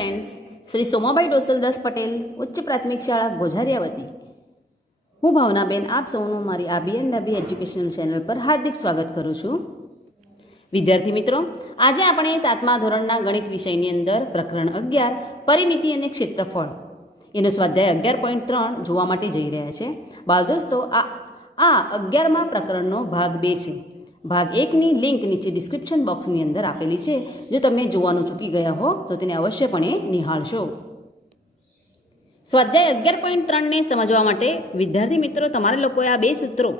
Friends, Shri સોમાબાઈ ડોસલદાસ Patel ઉચ્ચ પ્રાથમિક શાળા ગોઝારિયાવતી. હું ભાવનાબેન આપ સૌનું મારી આબીએનડાબી એજ્યુકેશનલ ચેનલ પર હાર્દિક સ્વાગત કરું છું. વિદ્યાર્થી મિત્રો, આજે આપણે 7મા ધોરણના ગણિત વિષયની અંદર પ્રકરણ 11 પરિમિતિ અને ક્ષેત્રફળ એનો સ્વાધ્યાય 11.3 જોવા માટે જઈ રહ્યા છે. બાળ દોસ્તો, આ 11મા પ્રકરણનો ભાગ 2 છે. ભાગ 1ની લિંક નીચે ડિસ્ક્રિપ્શન બોક્સની અંદર આપેલી છે. જો તમે જોવાનું ચૂકી ગયા હો તો તેને અવશ્યપણે નિહાળશો. સ્વાધ્યાય 11.3ને સમજવા માટે વિદ્યાર્થી મિત્રો તમારે લોકોએ આ 2 સૂત્રો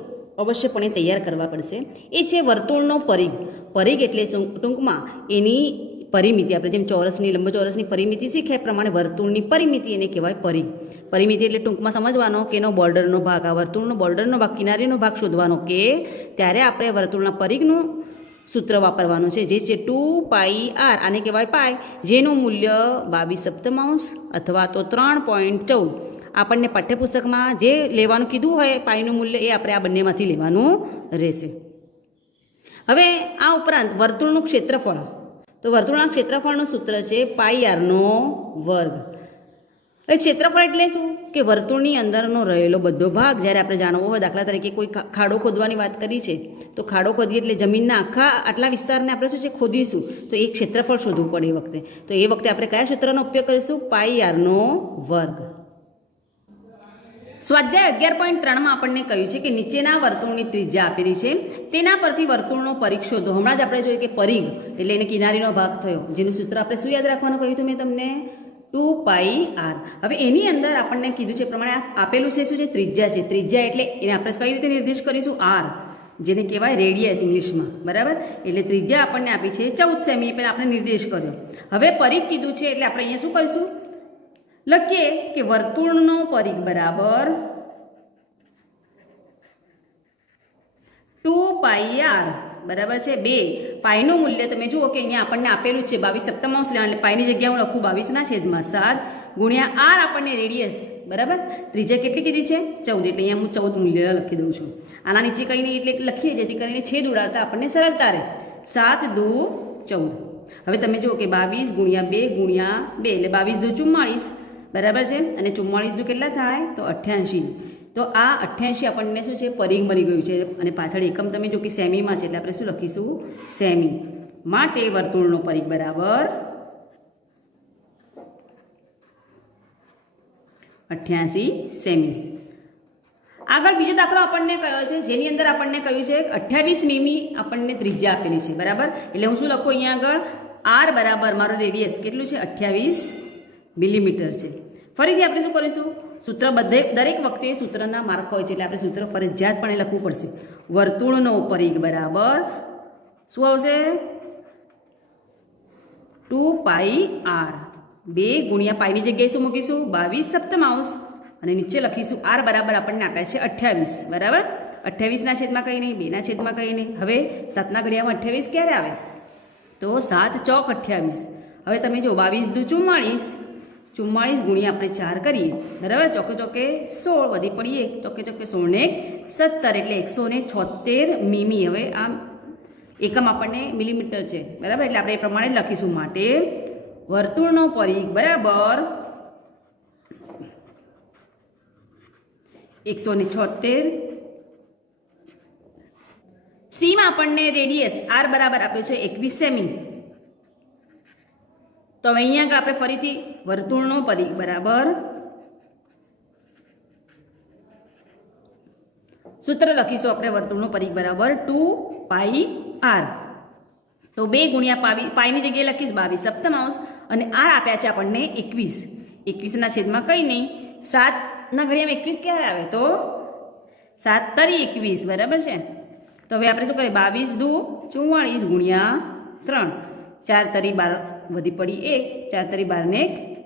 અવશ્યપણે તૈયાર કરવા પડશે. એ છે વર્તુળનો પરિઘ. પરિઘ એટલે ટૂંકમાં એની પરિમિતિ. આપણે જેમ ચોરસની લંબચોરસની પરિમિતિ શીખે એ પ્રમાણે વર્તુળની પરિમિતિ એને કહેવાય પરિઘ. પરિમિતિ એટલે ટૂંકમાં સમજવાનો કે એનો બોર્ડરનો ભાગ, આ વર્તુળનો બોર્ડરનો ભાગ, કિનારીનો ભાગ શોધવાનો કે ત્યારે આપણે વર્તુળના પરિઘનું સૂત્ર વાપરવાનું છે, જે છે 2πr. આને કહેવાય પાય, જેનું મૂલ્ય 22/7 અથવા તો 3.14. આપણને પાઠ્યપુસ્તકમાં જે લેવાનું કીધું હોય પાઈનું મૂલ્ય એ આપણે આ બંનેમાંથી લેવાનું રહેશે. હવે આ ઉપરાંત વર્તુળનું ક્ષેત્રફળ. તો વર્તુળના ક્ષેત્રફળનું સૂત્ર છે πr². હવે ક્ષેત્રફળ એટલે શું? કે વર્તુળની અંદરનો રહેલો બધો ભાગ જ્યારે આપણે જાણવો હોય, દાખલા તરીકે કોઈ ખાડો ખોદવાની વાત કરી છે, તો ખાડો ખોદીએ એટલે જમીનના આટલા વિસ્તારને આપણે શું છે ખોદીશું, તો એ ક્ષેત્રફળ શોધવું પડે એ વખતે. તો એ વખતે આપણે કયા સૂત્રનો ઉપયોગ કરીશું? πr². સ્વાધ્યાય 11.3માં આપણને કહ્યું છે કે નીચેના વર્તુળની ત્રિજ્યા આપેલી છે, તેના પરથી વર્તુળનો પરિઘ શોધો. હમણાં જ આપણે જોયું કે પરિઘ એટલે એને કિનારીનો ભાગ થયો, જેનું સૂત્ર આપણે શું યાદ રાખવાનું કહ્યું હતું મેં તમને? 2πr. હવે એની અંદર આપણને કીધું છે પ્રમાણે આપેલું છે શું છે? ત્રિજ્યા છે. ત્રિજ્યા એટલે એને આપણે કઈ રીતે નિર્દેશ કરીશું? r, જેને કહેવાય રેડિયસ ઇંગ્લિશમાં, બરાબર? એટલે ત્રિજ્યા આપણને આપી છે 14 સેમી, પણ આપણે નિર્દેશ કર્યો. હવે પરિઘ કીધું છે એટલે આપણે અહીંયા શું કરીશું? લખીએ કે વર્તુળનો પરિઘ બરાબર 2πr, બરાબર છે 2. પાઈનું મૂલ્ય તમે જુઓ કે અહીંયા આપણને આપેલું છે 22/7 લેવાનું, એટલે પાઈની જગ્યાએ હું લખું 22/7 ગુણ્યા r આપણને રેડિયસ, બરાબર? ત્રિજ્યા કેટલી કીધી છે? 14. એટલે અહીંયા હું 14 મૂલ્ય લખી દઉં છું. આના નીચે કંઈ નહીં એટલે લખીએ જેથી કરીને છેદ ઉડાડતા આપણને સરળતા રહે. 7 દુ 14. હવે તમે જુઓ કે 22 ગુણ્યા 2 ગુણ્યા 2 એટલે 22 દુ 44, બરાબર છે? અને 44 દુ કેટલા થાય? તો 88. તો આ 88 આપણને શું છે? પરિઘ મળી ગયું છે. અને પાછળ એકમ તમે જો કે સેમીમાં છે, એટલે આપણે શું લખીશું? સેમી. માટે વર્તુળનો પરિઘ બરાબર 88 સેમી. આગળ બીજો દાખલો આપણને કયો છે, જેની અંદર આપણને કહ્યું છે 28 મીમી આપણને ત્રિજ્યા આપેલી છે, બરાબર? એટલે હું શું લખું અહીંયા આગળ? r બરાબર મારો રેડિયસ કેટલું છે? 28 મિલીમીટર છે. ફરીથી આપણે શું કરીશું? સૂત્ર દરેક વખતે સૂત્રના માર્ક હોય છે, એટલે આપણે સૂત્ર ફરજિયાતપણે લખવું પડશે. વર્તુળનો પરિઘ બરાબર શું આવશે? 2πr. 2 ગુણ્યા પાઈની જગ્યાએ શું મૂકીશું? 22/7 અને નીચે લખીશું r બરાબર આપણને આપ્યા છે 28, બરાબર? 28ના છેદમાં કંઈ નહીં, 2ના છેદમાં કંઈ નહીં. હવે 7ના ઘડિયામાં 28 ક્યારે આવે? તો 7 ચોક 28. હવે તમે જો 22 દુ 44, 44 ગુણ્યા આપણે 4 કરીએ, બરાબર? ચોકે ચોકે 16 વધી પડીએ, ચોકે ચોકે 16 ને 17 એટલે 176 મીમી. હવે આ એકમ આપણને મિલીમીટર છે, બરાબર? એટલે આપણે એ પ્રમાણે લખીશું. માટે વર્તુળનો પરિઘ બરાબર 176. સીમાં આપણને રેડિયસ r બરાબર આપ્યો છે 21 સેમી. તો હવે અહીંયા આગળ આપણે ફરીથી વર્તુળનો પરિઘ બરાબર સૂત્ર લખીશું આપણે. વર્તુળનો પરિઘ બરાબર 2πr. તો 2 ગુણ્યા પાઈની જગ્યાએ લખીશ 22/7 અને r આપ્યા છે આપણને 21. 21ના છેદમાં કંઈ નહીં. 7ના ઘડિયામાં 21 ક્યારે આવે? તો 7 તરી 21, બરાબર છે? તો હવે આપણે શું કરીએ? 22 દુ 44 ગુણ્યા 3, 4 તરી 12 વધી પડી 1, 4 તરી 12 ને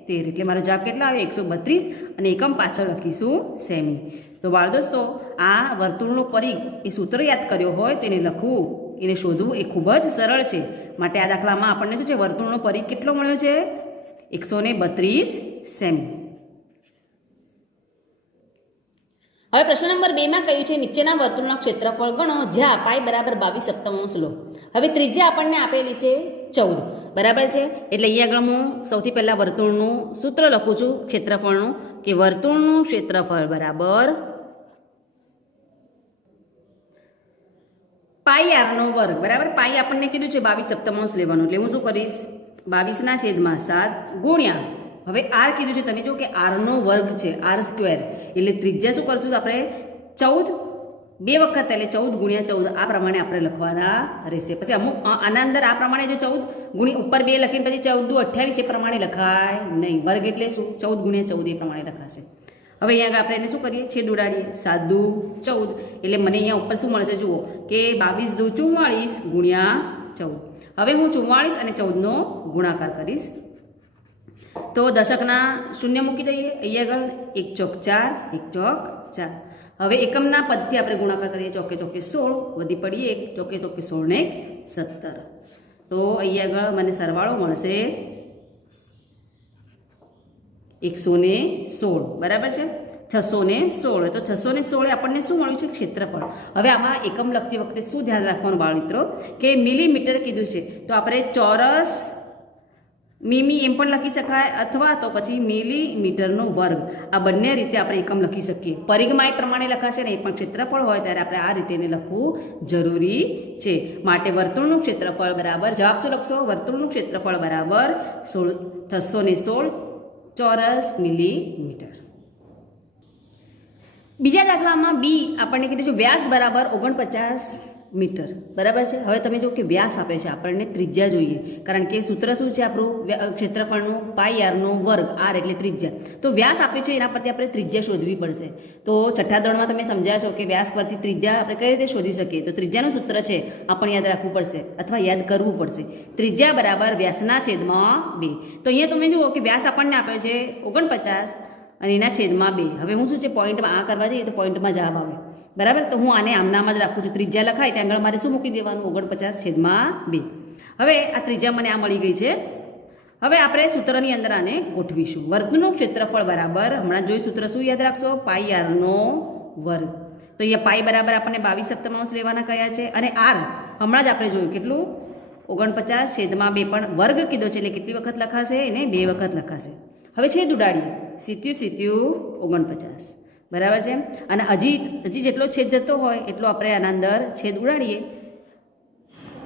13. એટલે મારો જવાબ કેટલા આવે? 132. અને એકમ પાછળ લખીશું સેમી. તો બાળ દોસ્તો, આ વર્તુળનો પરિઘ એ સૂત્ર યાદ કર્યો હોય તેને લખવું, એને શોધવું એ ખૂબ જ સરળ છે. માટે આ દાખલામાં આપણને શું છે? વર્તુળનો પરિઘ કેટલો મળ્યો છે? 132 સેમી. હવે પ્રશ્ન નંબર 2માં કહ્યું છે નીચેના વર્તુળના ક્ષેત્રફળ ગણો જ્યાં પાઈ બરાબર 22/7 લો. હવે ત્રિજ્યા આપણને આપેલી છે 14. બરાબર છે. એટલે અહીંયા આગળ હું સૌથી પહેલાં વર્તુળનું સૂત્ર લખું છું ક્ષેત્રફળનું, કે વર્તુળનું ક્ષેત્રફળ બરાબર પાઈ આરનો વર્ગ. બરાબર, પાઈ આપણને કીધું છે 22/7 લેવાનું, એટલે હું શું કરીશ 22/7 ગુણ્યા, હવે આર કીધું છે તમે જો કે આરનો વર્ગ છે, આર સ્ક્વેર, એટલે ત્રિજ્યા શું કરશું આપણે 14 બે વખત, એટલે 14 ગુણ્યા 14 આ પ્રમાણે આપણે લખવાના રહેશે. પછી અમુક આના અંદર આ પ્રમાણે જો 14 ગુણ્યા ઉપર 2 લખીને પછી 14 દુ 28 એ પ્રમાણે લખાય નહીં. વર્ગ એટલે શું 14 ગુણ્યા 14 એ પ્રમાણે લખાશે. હવે અહીંયા આપણે એને શું કરીએ, છેદ ઉડાડીએ, 7 દુ 14, એટલે મને અહીંયા ઉપર શું મળશે જુઓ કે 22 દુ 44 ગુણ્યા 14. હવે હું 44 અને 14નો ગુણાકાર કરીશ, તો દશકના શૂન્ય મૂકી દઈએ. અહીંયા આગળ 1 ચોક 4, 1 ચોક 4. હવે એકમના પદથી આપણે ગુણાકાર કરીએ, ચોકે ચોકે 16 વધી પડી 1, ચોકે ચોકે 16 ને 17. તો અહીંયા આગળ મને સરવાળો મળશે 116. બરાબર છે, 616. તો 616 આપણને શું મળ્યું છે, ક્ષેત્રફળ. હવે આમાં એકમ લખતી વખતે શું ધ્યાન રાખવાનું બાળ મિત્રો, કે મિલીમીટર કીધું છે તો આપણે ચોરસ મીમી એમ પણ લખી શકાય, અથવા તો પછી મિલીમીટરનો વર્ગ, આ બંને રીતે આપણે એકમ લખી શકીએ. પરિઘમાં એ પ્રમાણે લખાશે ને, એ પણ ક્ષેત્રફળ હોય ત્યારે આપણે આ રીતે એને લખવું જરૂરી છે. માટે વર્તુળનું ક્ષેત્રફળ બરાબર, જવાબ શું લખશો, વર્તુળનું ક્ષેત્રફળ બરાબર 616 ચોરસ મિલીમીટર. બીજા દાખલામાં બી આપણને કીધું છે વ્યાસ બરાબર 49 મીટર. બરાબર છે. હવે તમે જો કે વ્યાસ આપે છે, આપણને ત્રિજ્યા જોઈએ, કારણ કે સૂત્ર શું છે આપણું ક્ષેત્રફળનું, પાઈ આરનો વર્ગ, આર એટલે ત્રિજ્યા. તો વ્યાસ આપ્યો છે એના પરથી આપણે ત્રિજ્યા શોધવી પડશે. તો છઠ્ઠા ધોરણમાં તમે સમજ્યા છો કે વ્યાસ પરથી ત્રિજ્યા આપણે કઈ રીતે શોધી શકીએ. તો ત્રિજ્યાનું સૂત્ર છે આપણને યાદ રાખવું પડશે અથવા યાદ કરવું પડશે. ત્રિજ્યા બરાબર વ્યાસના છેદમાં 2. તો અહીંયા તમે જુઓ કે વ્યાસ આપણને આપ્યો છે 49 અને એના છેદમાં 2. હવે હું શું છે પોઈન્ટમાં આ કરવા જઈએ તો પોઈન્ટમાં જવાબ આવે. બરાબર, તો હું આને આમનામ જ રાખું છું. ત્રિજ્યા લખાય ત્યાં આગળ મારે શું મૂકી દેવાનું, 49/2. હવે આ ત્રિજ્યા મને આ મળી ગઈ છે. હવે આપણે સૂત્રની અંદર આને ગોઠવીશું. વર્ગનું ક્ષેત્રફળ બરાબર, હમણાં જોઈ સૂત્ર શું યાદ રાખશો, પાઈ આરનો વર્ગ. તો અહીંયા પાઈ બરાબર આપણને 22/7 લેવાના કયા છે, અને આર હમણાં જ આપણે જોયું કેટલું 49/2, પણ વર્ગ કીધો છે એટલે કેટલી વખત લખાશે, એને 2 વખત લખાશે. હવે છેદ ઉડાડીએ, 47 બરાબર છે. અને હજી જેટલો છેદ જતો હોય એટલો આપણે આના અંદર છેદ ઉડાડીએ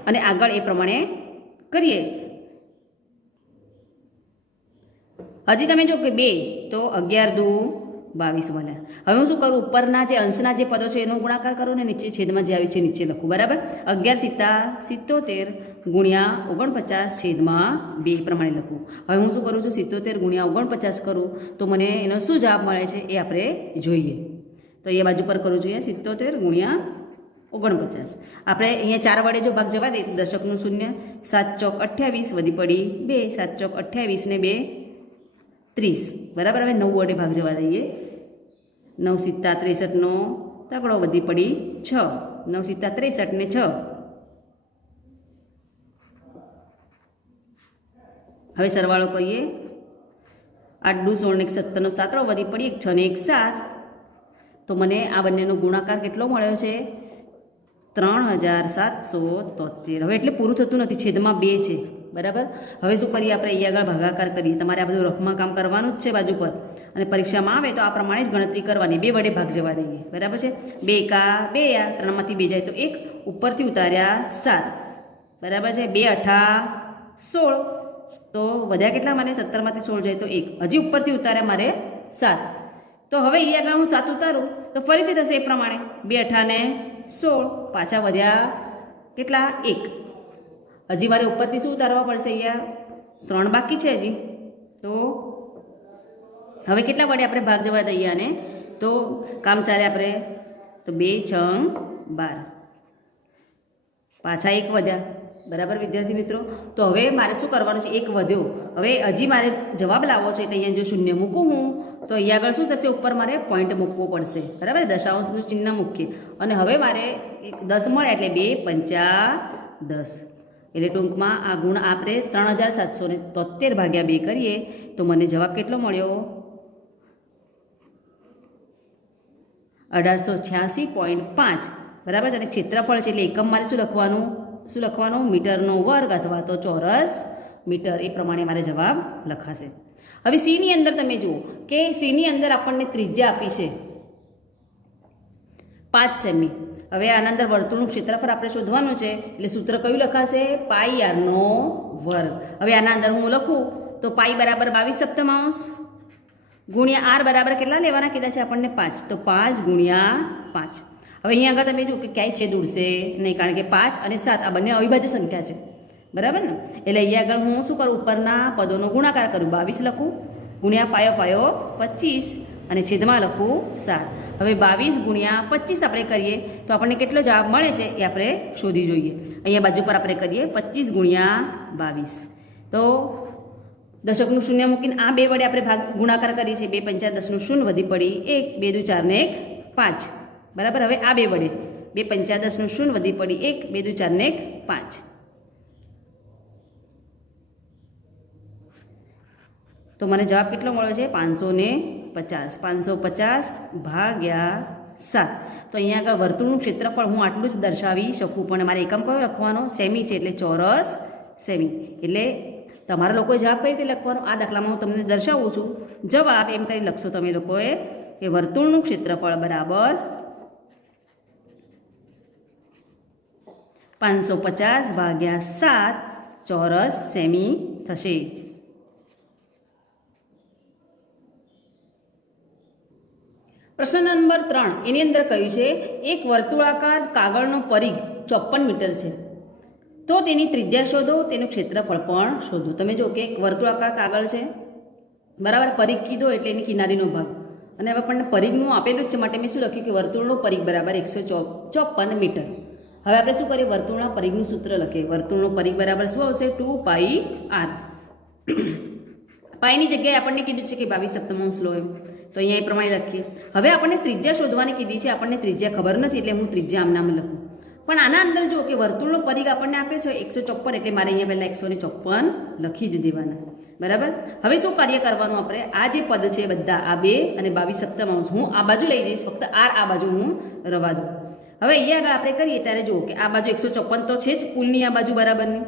અને આગળ એ પ્રમાણે કરીએ. હજી તમે જો કે 2 તો 11 દુ 22 બન્યા. હવે હું શું કરું, ઉપરના જે અંશના જે પદો છે એનો ગુણાકાર કરું ને નીચે છેદમાં જે આવ્યું છે નીચે લખું. બરાબર, 11 × 77 ગુણ્યા 49/2 પ્રમાણે લખું. હવે હું શું કરું છું, 77 ગુણ્યા 49 કરું તો મને એનો શું જવાબ મળે છે એ આપણે જોઈએ. તો એ બાજુ પર કરું છું, 77 ગુણ્યા 49. આપણે અહીંયા 4 વડે જો ભાગ જવા દે, દશકનું શૂન્ય, 7 ચોક 28 વધી પડી 2, 7 ચોક 28 ને 2 30. બરાબર, હવે 9 વડે ભાગ જવા દઈએ, 9 સિત્તા 63નો તગડો વધી પડી 6, 9 સિત્તા 63 ને 6. હવે સરવાળો કરીએ, 8 દુ 16 ને 17નો 7 વધી પડી 6 ને 1 7. તો મને આ બંનેનો ગુણાકાર કેટલો મળ્યો છે, 3773. હવે એટલે પૂરું થતું નથી, છેદમાં 2 છે. બરાબર, હવે શું કરીએ આપણે, અહીંયા આગળ ભાગાકાર કરીએ. તમારે આ બધું રફમાં કામ કરવાનું જ છે બાજુ પર, અને પરીક્ષામાં આવે તો આ પ્રમાણે જ ગણતરી કરવાની. 2 વડે ભાગ જવા દઈએ. બરાબર છે, 2 એકા 2, 3માંથી 2 જાય તો 1, ઉપરથી ઉતાર્યા 7. બરાબર છે, 2 અઠા 16, તો વધ્યા કેટલા મારે, 17માંથી 16 જાય તો 1, હજી ઉપરથી ઉતાર્યા મારે 7. તો હવે અહીંયા આગળ હું 7 ઉતારું તો ફરીથી થશે એ પ્રમાણે, 2 અઠા ને 16, પાછા વધ્યા કેટલા 1. હજી મારે ઉપરથી શું ઉતારવા પડશે, અહીંયા 3 બાકી છે હજી. તો હવે કેટલા વડે આપણે ભાગ જવા દઈએ આને, તો કામ ચાલે આપણે, તો 2 6 12, પાછા 1 વધ્યા. બરાબર વિદ્યાર્થી મિત્રો, તો હવે મારે શું કરવાનું છે, 1 વધ્યો. હવે હજી મારે જવાબ લાવવો છે, એટલે અહીંયા જો શૂન્ય મૂકું હું તો અહીંયા આગળ શું થશે, ઉપર મારે પોઈન્ટ મૂકવો પડશે. બરાબર, દશાંશનું ચિહ્ન મૂકીએ, અને હવે મારે 10 મળે એટલે 2 પંચા 10. એટલે ટૂંકમાં આ ગુણ આપણે 3773/2 કરીએ તો મને જવાબ કેટલો મળ્યો, 1886.5. બરાબર છે, અને ક્ષેત્રફળ છે એટલે એકમ મારે શું લખવાનું, મીટરનો વર્ગ અથવા તો ચોરસ મીટર એ પ્રમાણે મારે જવાબ લખાશે. હવે સીની અંદર તમે જુઓ કે સીની અંદર આપણને ત્રિજ્યા આપી છે 5 સેમી. હવે આના અંદર વર્તુળનું ક્ષેત્રફળ આપણે શોધવાનું છે એટલે સૂત્ર કયું લખાશે? પાઈ આરનો વર્ગ. હવે આના અંદર હું લખું તો પાઈ બરાબર 22 સપ્તમાંશ ગુણ્યા આર બરાબર કેટલા લેવાના કીધા છે આપણને? 5. તો 5 ગુણ્યા 5. હવે અહીંયા આગળ તમે જુઓ કે ક્યાંય છેદ ઉડશે નહીં, કારણ કે 5 અને 7 આ બંને અવિભાજ્ય સંખ્યા છે, બરાબર ને? એટલે અહીંયા આગળ હું શું કરું? ઉપરના પદોનો ગુણાકાર કરું, 22 લખું ગુણ્યા પાયો પાયો 25 અને છેદમાં લખું 7. હવે 22 ગુણ્યા 25 આપણે કરીએ તો આપણને કેટલો જવાબ મળે છે એ આપણે શોધી જોઈએ. અહીંયા બાજુ પર આપણે કરીએ 25 ગુણ્યા 22. તો દશકનું શૂન્ય મૂકીને આ બે વડે આપણે ગુણાકાર કરીએ છીએ. 2 પંચા 10નું શૂન્ય વધી પડી 1, 2 દુ 4 ને 1 5, બરાબર. હવે આ બે વડે 2 પંચા 10નું શૂન્ય વધી પડી 1, 2 દુ 4 ને 1 5. તો મને જવાબ કેટલો મળ્યો છે? 550. 550 ભાગ્યા 7. તો અહીંયા આગળ વર્તુળનું ક્ષેત્રફળ હું આટલું જ દર્શાવી શકું, પણ મારે એકમ કયો લખવાનો? સેમી છે, એટલે ચોરસ સેમી. એટલે તમારા લોકોએ જવાબ કઈ રીતે લખવાનો? આ દાખલામાં હું તમને દર્શાવું છું. જવાબ એમ કરી લખશો તમે લોકોએ કે વર્તુળનું ક્ષેત્રફળ બરાબર 550 ભાગ્યા 7 ચોરસ સેમી થશે. પ્રશ્ન નંબર 3 એની અંદર કહ્યું છે એક વર્તુળાકાર કાગળનો પરિઘ 54 મીટર છે, તો તેની ત્રિજ્યા શોધો, તેનું ક્ષેત્રફળ પણ શોધો. તમે જો કે એક વર્તુળાકાર કાગળ છે, બરાબર. પરિઘ કીધો એટલે એની કિનારીનો ભાગ, અને હવે આપણને પરિઘનું આપેલું જ છે માટે મેં શું લખ્યું કે વર્તુળનો પરિઘ બરાબર 154 મીટર. હવે આપણે શું કરીએ? વર્તુળના પરિઘનું સૂત્ર લખીએ. વર્તુળનો પરિઘ બરાબર શું આવશે? 2 પાઈ આર. પાઈની જગ્યાએ આપણને કીધું છે કે 22 સપ્તમાંશ લો એમ, તો અહીંયા એ પ્રમાણે લખીએ. હવે આપણને ત્રિજ્યા શોધવાની કીધી છે. આપણને ત્રિજ્યા ખબર નથી એટલે હું ત્રિજ્યા આમ નામ લખું. પણ આના અંદર જો કે વર્તુળનો પરિઘ આપણને આપે છે 154, એટલે મારે અહીંયા પહેલાં 154 લખી જ દેવાના, બરાબર. હવે શું કાર્ય કરવાનું? આપણે આ જે પદ છે બધા આ 2 અને 22 સપ્તમાંશ હું આ બાજુ લઈ જઈશ, ફક્ત આર આ બાજુ હું રવા દઉં. હવે અહીંયા આગળ આપણે કરીએ ત્યારે જુઓ કે આ બાજુ 154 તો છે જ પુલની આ બાજુ બરાબરની.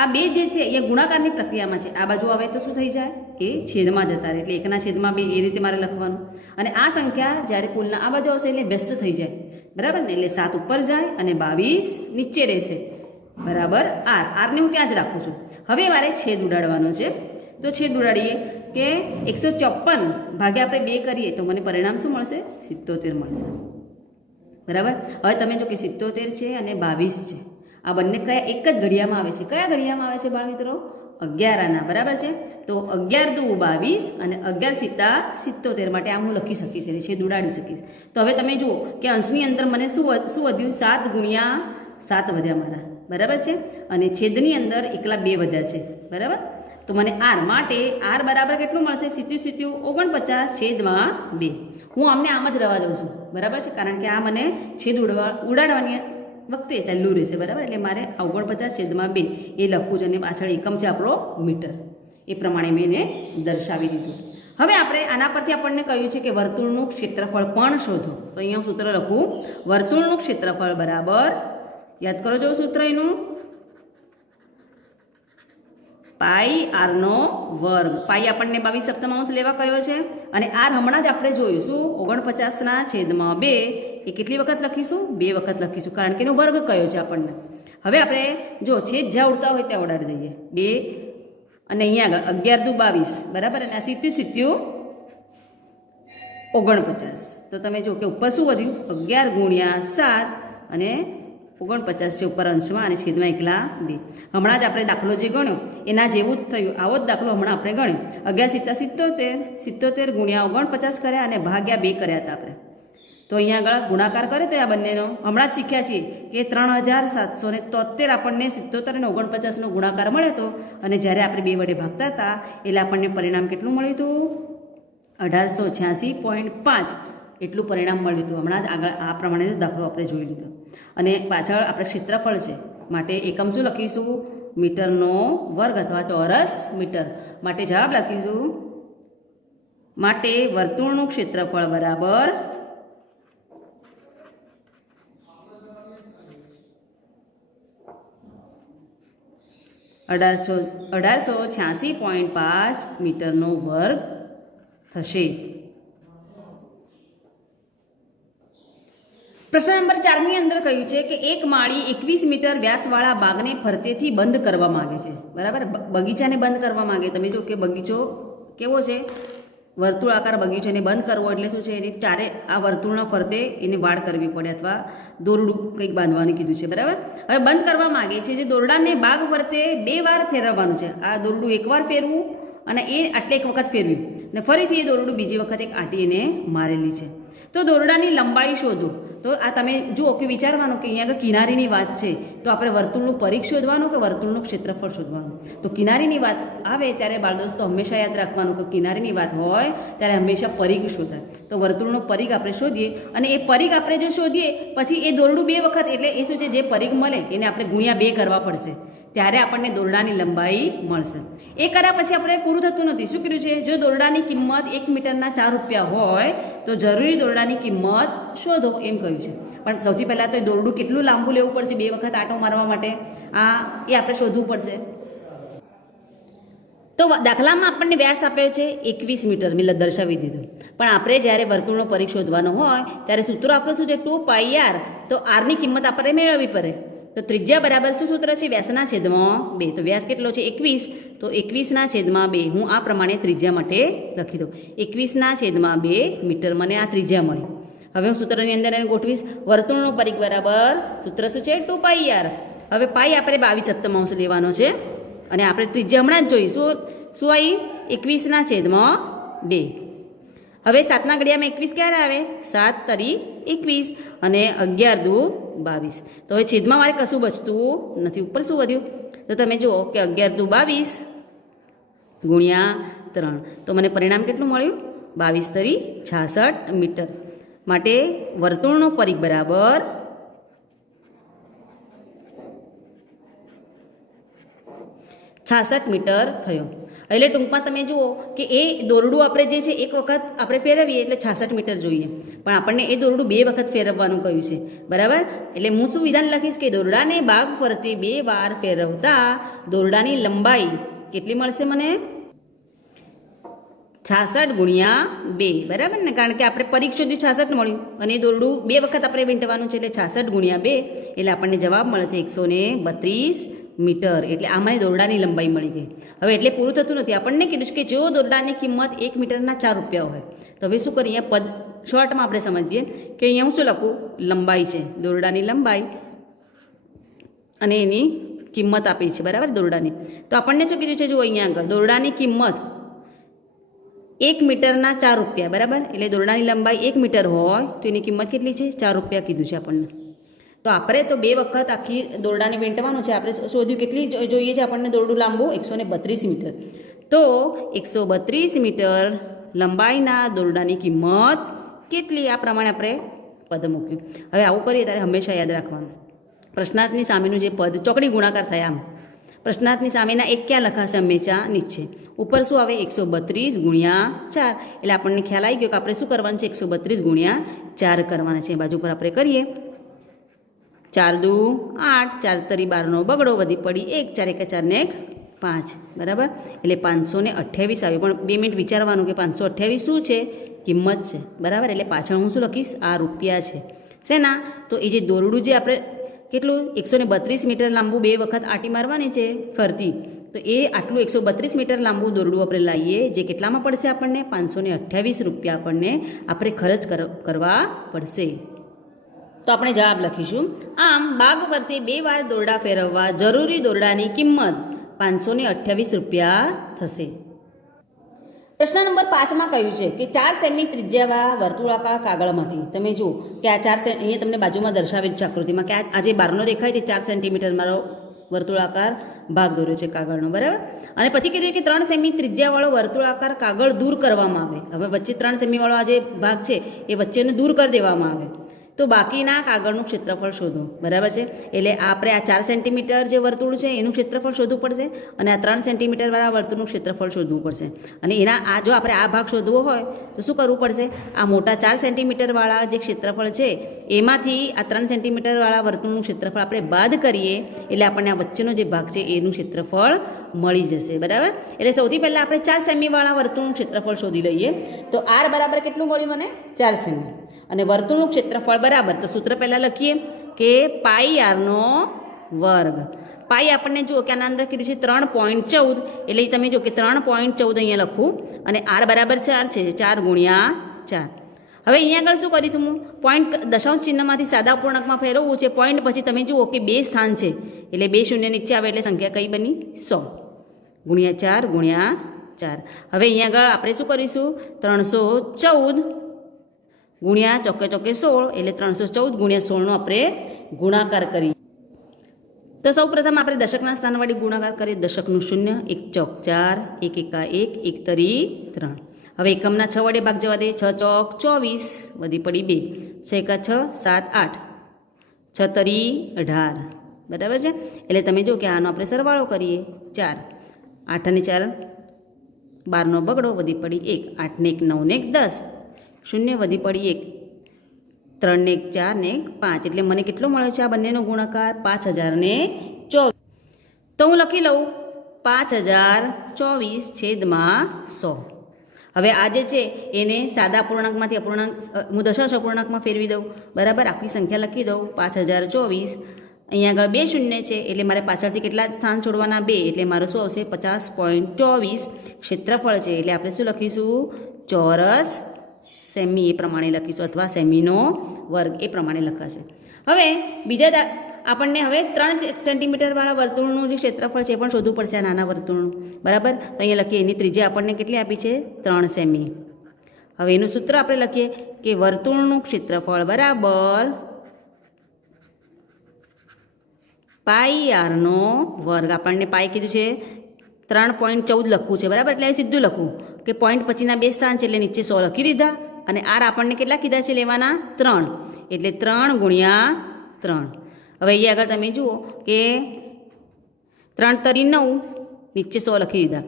આ બે જે છે અહીંયા ગુણાકારની પ્રક્રિયામાં છે. આ બાજુ આવે તો શું થઈ જાય? એ છેદમાં જતા રહે, એટલે 1 છેદમાં 2 એ રીતે મારે લખવાનું. અને આ સંખ્યા જ્યારે પુલના આ બાજુ આવશે એટલે વ્યસ્ત થઈ જાય, બરાબર ને? એટલે 7 ઉપર જાય અને 22 નીચે રહેશે, બરાબર. આરને હું ત્યાં જ રાખું છું. હવે મારે છેદ ઉડાડવાનો છે, તો છેદ ઉડાડીએ કે 154 ભાગ્યા આપણે 2 કરીએ તો મને પરિણામ શું મળશે? 77 મળશે, બરાબર. હવે તમે જો કે 77 છે અને 22 છે, આ બંને કયા એક જ ઘડિયામાં આવે છે? કયા ઘડિયામાં આવે છે બાળ મિત્રો? 11 આના, બરાબર છે. તો 11 દુ 22 અને 11 સીતા 77 માટે આમ હું લખી શકીશ, એટલે છેદ ઉડાડી શકીશ. તો હવે તમે જુઓ કે અંશની અંદર મને શું વધ્યું? 7 ગુણ્યા 7 વધ્યા મારા, બરાબર છે. અને છેદની અંદર એકલા 2 વધ્યા છે, બરાબર. તો મને આર માટે આર બરાબર કેટલું મળશે? 49 છેદમાં 2. હું આમને આમ જ રવા દઉં છું, બરાબર છે, કારણ કે આ મને છેદ ઉડાડવાની વખતે સહેલું રહેશે, બરાબર. એટલે મારે 49 છેદમાં 2 એ લખવું છે, અને પાછળ એકમ છે આપણો મીટર. એ પ્રમાણે મેં એને દર્શાવી દીધું. હવે આપણે આના પરથી આપણને કહ્યું છે કે વર્તુળનું ક્ષેત્રફળ પણ શોધો. તો અહીંયા હું સૂત્ર લખું. વર્તુળનું ક્ષેત્રફળ બરાબર, યાદ કરો જો સૂત્ર એનું, પાઈ આરનો વર્ગ. પાઈ આપણને 22 સપ્તમાંશ લેવા કયો છે, અને આર હમણાં જ આપણે જોયું શું? 49 છેદમાં 2 એ કેટલી વખત લખીશું? 2 વખત લખીશું, કારણ કે એનો વર્ગ કયો છે આપણને. હવે આપણે જો છેદ જ્યાં ઉડતા હોય ત્યાં ઉડાડી દઈએ 2, અને અહીંયા આગળ 11 દુ 22, બરાબર. અને આ 77 49. તો તમે જો કે ઉપર શું વધ્યું? 11 ગુણ્યા 7 અને 49 છે ઉપર અંશમાં અને છેદમાં એકલા 2. હમણાં જ આપણે દાખલો જે ગણ્યો એના જેવું જ થયું. આવો જ દાખલો હમણાં આપણે ગણ્યો. 11 સીતા 77 ગુણ્યા 49 કર્યા અને ભાગ્યા 2 કર્યા હતા આપણે. તો અહીંયા આગળ ગુણાકાર કરે તો આ બંનેનો હમણાં જ શીખ્યા છીએ કે 3773 આપણને 77 અને 49નો ગુણાકાર મળ્યો હતો, અને જ્યારે આપણે 2 વડે ભાગતા હતા એટલે આપણને પરિણામ કેટલું મળ્યું હતું? 1886.5 એટલું પરિણામ મળ્યું હતું. હમણાં જ આગળ આ પ્રમાણેનો દાખલો આપણે જોઈ લીધો. અને પાછળ આપણે ક્ષેત્રફળ છે માટે એકમ શું લખીશું? મીટરનો વર્ગ અથવા ચોરસ મીટર. માટે જવાબ લખીશું, માટે વર્તુળનું ક્ષેત્રફળ બરાબર 1886.5 મીટરનો વર્ગ થશે. પ્રશ્ન નંબર 4ની અંદર કહ્યું છે કે એક માળી 21 મીટર વ્યાસવાળા બાગને ફરતેથી બંધ કરવા માંગે છે. બરાબર, બગીચાને બંધ કરવા માંગે. તમે જો કે બગીચો કેવો છે, વર્તુળાકાર બગીચોને બંધ કરવો એટલે શું છે, એની ચારે આ વર્તુળના ફરતે એને વાડ કરવી પડે અથવા દોરડું કંઈક બાંધવાનું કીધું છે. બરાબર, હવે બંધ કરવા માંગે છે. જે દોરડાને બાગ ફરતે 2 વાર ફેરવવાનું છે. આ દોરડું એકવાર ફેરવું અને એ આટલે એક વખત ફેરવ્યું અને ફરીથી એ દોરડું બીજી વખત એક આંટી એને મારેલી છે. તો દોરડાની લંબાઈ શોધો. તો આ તમે જુઓ કે વિચારવાનું કે અહીંયા આગળ કિનારીની વાત છે, તો આપણે વર્તુળનું પરિઘ શોધવાનું કે વર્તુળનું ક્ષેત્રફળ શોધવાનું. તો કિનારીની વાત આવે ત્યારે બાળ દોસ્તો હંમેશા યાદ રાખવાનું કે કિનારીની વાત હોય ત્યારે હંમેશા પરિઘ શોધાય. તો વર્તુળનો પરિઘ આપણે શોધીએ અને એ પરિઘ આપણે જો શોધીએ પછી એ દોરડું 2 વખત એટલે એ શું છે, જે પરિઘ મળે એને આપણે ગુણ્યા 2 કરવા પડશે, ત્યારે આપણને દોરડાની લંબાઈ મળશે. એ કર્યા પછી આપણે પૂરું થતું નથી. શું કર્યું છે, જો દોરડાની કિંમત 1 મીટરના 4 રૂપિયા હોય તો જરૂરી દોરડાની કિંમત શોધો એમ કહ્યું છે. પણ સૌથી પહેલાં તો એ દોરડું કેટલું લાંબુ લેવું પડશે 2 વખત આંટો મારવા માટે, એ આપણે શોધવું પડશે. તો દાખલામાં આપણને વ્યાસ આપ્યો છે 21 મીટર, મેં દર્શાવી દીધું. પણ આપણે જ્યારે વર્તુળનો પરિઘ શોધવાનો હોય ત્યારે સૂત્ર આપણું શું છે, 2πr. તો આરની કિંમત આપણે મેળવવી પડે. તો ત્રિજ્યા બરાબર શું સૂત્ર છે, વ્યાસના છેદમાં 2. તો વ્યાસ કેટલો છે 21, તો 21ના છેદમાં 2 હું આ પ્રમાણે ત્રિજ્યા માટે લખી દઉં. 21ના છેદમાં 2 મીટર મને આ ત્રિજ્યા મળી. હવે હું સૂત્રની અંદર એને ગોઠવીશ. વર્તુળનો પરિઘ બરાબર સૂત્ર શું છે, 2πr. હવે પાઈ આપણે 22/7 લેવાનો છે અને આપણે ત્રિજ્યા હમણાં જ જોઈશું. શું આવી, 21ના છેદમાં 2. હવે 7ના ઘડિયામાં 21 ક્યારે આવે, 7 તરી 21 અને 11 દુ 22. તો હવે છેદમાં મારે કશું બચતું નથી. ઉપર શું વધ્યું, તો તમે જુઓ કે 11 દુ 22 ગુણ્યા 3. તો મને પરિણામ કેટલું મળ્યું, 22 તરી 66 મીટર. માટે વર્તુળનો પરિઘ બરાબર 66 મીટર થયો. એટલે ટૂંકમાં તમે જુઓ કે એ દોરડું આપણે જે છે એક વખત આપણે ફેરવીએ એટલે 66 મીટર જોઈએ, પણ આપણને એ દોરડું 2 વખત ફેરવવાનું કહ્યું છે. બરાબર, એટલે હું શું વિધાન લખીશ કે દોરડાને બાગ ફરતે 2 વાર ફેરવતા દોરડાની લંબાઈ કેટલી મળશે મને, 66 ગુણ્યા 2. બરાબર ને, કારણ કે આપણે પરિઘ શોધ્યું 66 મળ્યું અને એ દોરડું 2 વખત આપણે વીંટવાનું છે એટલે 66 ગુણ્યા 2 એટલે આપણને જવાબ મળશે 132 મીટર. એટલે આમાં દોરડાની લંબાઈ મળી ગઈ. હવે એટલે પૂરું થતું નથી. આપણને કીધું છે કે જો દોરડાની કિંમત 1 મીટરના 4 રૂપિયા હોય તો હવે શું કરીએ, પદ શોર્ટમાં આપણે સમજીએ કે અહીંયા હું શું લખું, લંબાઈ છે, દોરડાની લંબાઈ અને એની કિંમત આપી છે. બરાબર, દોરડાની. તો આપણને શું કીધું છે, જો અહીંયા આગળ દોરડાની કિંમત 1 મીટરના 4 રૂપિયા. બરાબર, એટલે દોરડાની લંબાઈ 1 મીટર હોય તો એની કિંમત કેટલી છે, 4 રૂપિયા કીધું છે આપણને. તો આપણે તો 2 વખત આખી દોરડાને વીંટવાનું છે. આપણે શોધ્યું કેટલી જોઈએ છે આપણને દોરડું લાંબુ, 132 મીટર. તો 132 મીટર લંબાઈના દોરડાની કિંમત કેટલી, આ પ્રમાણે આપણે પદ મૂક્યું. હવે આવું કરીએ ત્યારે હંમેશા યાદ રાખવાનું, પ્રશ્નાર્થની સામેનું જે પદ ચોકડી ગુણાકાર થાય આમ, પ્રશ્નાર્થની સામેના એક ક્યાં લખાશે, હંમેશા નીચે. ઉપર શું આવે, 132 ગુણ્યા 4. એટલે આપણને ખ્યાલ આવી ગયો કે આપણે શું કરવાનું છે, 132 ગુણ્યા 4 કરવાના છે. બાજુ પર આપણે કરીએ, 4 દુ 8, 4 તરી 12નો બગડો, વધી પડી 1, 4 એકા 4 ને 5. બરાબર, એટલે 528 આવ્યું. પણ 2 મિનિટ વિચારવાનું કે 528 શું છે, કિંમત છે. બરાબર, એટલે પાછળ હું શું લખીશ, આ રૂપિયા છે. શેના, તો એ જે દોરડું જે આપણે કેટલું 132 મીટર લાંબુ 2 વખત આંટી મારવાની છે ફરતી, તો એ આટલું 132 મીટર લાંબુ દોરડું આપણે લાવીએ, જે કેટલામાં પડશે આપણને, 528 રૂપિયા આપણને આપણે ખર્ચ કરવા પડશે. તો આપણે જવાબ લખીશું. આમ બાગ ફરતે 2 વાર દોરડા ફેરવવા જરૂરી દોરડાની કિંમત 528 રૂપિયા થશે. પ્રશ્ન નંબર 5માં કહ્યું છે કે 4 સેમી ત્રિજ્યાવાળા વર્તુળાકાર કાગળમાંથી, તમે જુઓ કે આ 4 સેમી અહીંયા તમને બાજુમાં દર્શાવેલ છે આકૃતિમાં કે આ જે બારનો દેખાય છે 4 સેન્ટીમીટર મારો વર્તુળાકાર ભાગ દોર્યો છે કાગળનો. બરાબર, અને પછી કીધું કે 3 સેમી ત્રિજ્યાવાળો વર્તુળાકાર કાગળ દૂર કરવામાં આવે. હવે વચ્ચે 3 સેમીવાળો આ જે ભાગ છે એ વચ્ચેને દૂર કરી દેવામાં આવે. તો બાકીના કાગળનું ક્ષેત્રફળ શોધો, બરાબર છે. એટલે આપણે આ 4 સેન્ટીમીટર જે વર્તુળ છે એનું ક્ષેત્રફળ શોધવું પડશે અને આ 3 સેન્ટીમીટરવાળા વર્તુળનું ક્ષેત્રફળ શોધવું પડશે. અને એના જો આપણે આ ભાગ શોધવો હોય તો શું કરવું પડશે? આ મોટા 4 સેન્ટીમીટરવાળા જે ક્ષેત્રફળ છે એમાંથી આ 3 સેન્ટીમીટરવાળા વર્તુળનું ક્ષેત્રફળ આપણે બાદ કરીએ એટલે આપણને આ વચ્ચેનો જે ભાગ છે એનું ક્ષેત્રફળ મળી જશે, બરાબર. એટલે સૌથી પહેલાં આપણે 4 સેમીવાળા વર્તુળનું ક્ષેત્રફળ શોધી લઈએ. તો આર બરાબર કેટલું મળ્યું મને? 4 સેમી. અને વર્તુળનું ક્ષેત્રફળ બરાબર, તો સૂત્ર પહેલાં લખીએ કે પાઈ આરનો વર્ગ. પાઈ આપણને જુઓ કે આના અંદર કીધું છે 3.14, એટલે તમે જુઓ કે 3.14 અહીંયા લખું અને આર બરાબર 4 છે, 4 ગુણ્યા 4. હવે અહીંયા આગળ શું કરીશું? હું પોઈન્ટ દશાંશ ચિહ્નમાંથી સાદા પૂર્ણાંકમાં ફેરવવું છે. પોઈન્ટ પછી તમે જુઓ કે 2 સ્થાન છે એટલે 2 શૂન્ય નીચે આવે એટલે સંખ્યા કઈ બની? 100 ગુણ્યા 4 ગુણ્યા 4. હવે અહીંયા આગળ આપણે શું કરીશું? 314 ગુણ્યા ચોકે 16 એટલે 314 ગુણ્યા 16નો આપણે ગુણાકાર કરીએ. તો સૌ પ્રથમ આપણે દશકના સ્થાનવાળી ગુણાકાર કરીએ. દશકનું શૂન્ય, 1 ચોક 4, 1 એકા 1, 1 તરી 3. હવે એકમના 6 વડે ભાગ જવા દે. 6 ચોક 24, વધી પડી 2, 6 એકા 6, 7 8, 6 તરી 18, બરાબર છે. એટલે તમે જો કે આનો આપણે સરવાળો કરીએ. 4, 8 અને 4 12નો બગડો, વધી પડી 1, 8 ને 1 9 ને 1 10, શૂન્ય વધી પડી 1, 3 ને 1 4 ને 1 5. એટલે મને કેટલો મળે છે આ બંનેનો ગુણાકાર? 5024. તો હું લખી લઉં 5024 છેદમાં 100. હવે આ જે છે એને સાદા પૂર્ણાંકમાંથી અપૂર્ણાંક હું દશાંશ અપૂર્ણાંકમાં ફેરવી દઉં, બરાબર. આખી સંખ્યા લખી દઉં 5024. અહીંયા આગળ 2 શૂન્ય છે એટલે મારે પાછળથી કેટલા સ્થાન છોડવાના? 2. એટલે મારું શું આવશે? 50.24 ક્ષેત્રફળ છે. એટલે આપણે શું લખીશું? ચોરસ સેમી એ પ્રમાણે લખીશું, અથવા સેમીનો વર્ગ એ પ્રમાણે લખાશે. હવે બીજા આપણને હવે 3 સેન્ટીમીટરવાળા વર્તુળનું જે ક્ષેત્રફળ છે એ પણ શોધવું પડશે, આ નાના વર્તુળનું, બરાબર. તો અહીંયા લખીએ એની ત્રિજ્યા આપણને કેટલી આપી છે? 3 સેમી. હવે એનું સૂત્ર આપણે લખીએ કે વર્તુળનું ક્ષેત્રફળ બરાબર પાઈ આરનો વર્ગ. આપણને પાઈ કીધું છે 3.14 લખવું છે, બરાબર. એટલે સીધું લખવું કે પોઈન્ટ પછીના 2 સ્થાન છે એટલે નીચે 100 લખી દીધા. અને આર આપણને કેટલા કીધા છે લેવાના? 3. એટલે 3 ગુણ્યા 3. હવે અહીંયા આગળ તમે જુઓ કે 3 તરી 9, નીચે 100 લખી દીધા.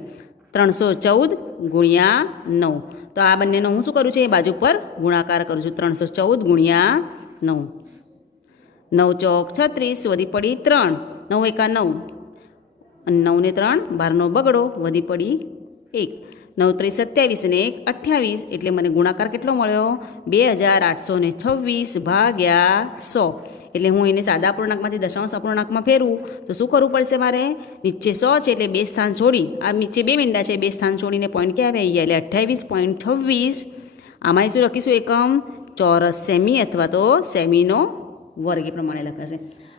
314 ગુણ્યા 9. તો આ બંનેનો હું શું કરું છું? એ બાજુ પર ગુણાકાર કરું છું. 314 ગુણ્યા 9, 9 ચોક 36, વધી પડી 3, 9 એકા 9, 9 ને 3 12નો બગડો, વધી પડી 1, 9 ત્રી 27 ને 1 28. એટલે મને ગુણાકાર કેટલો મળ્યો? 2826 ભાગ્યા 100. એટલે હું એને સાદા અપૂર્ણાંકમાંથી દશાંશ અપૂર્ણાંકમાં ફેરવું તો શું કરવું પડશે મારે? નીચે 100 છે એટલે 2 સ્થાન છોડી, આ નીચે 2 મીંડા છે, 2 સ્થાન છોડીને પોઈન્ટ ક્યાં આવી ગયા? એટલે 28.26. આમાં શું લખીશું? એકમ ચોરસ સેમી અથવા તો સેમીનો વર્ગ એ પ્રમાણે લખાશે.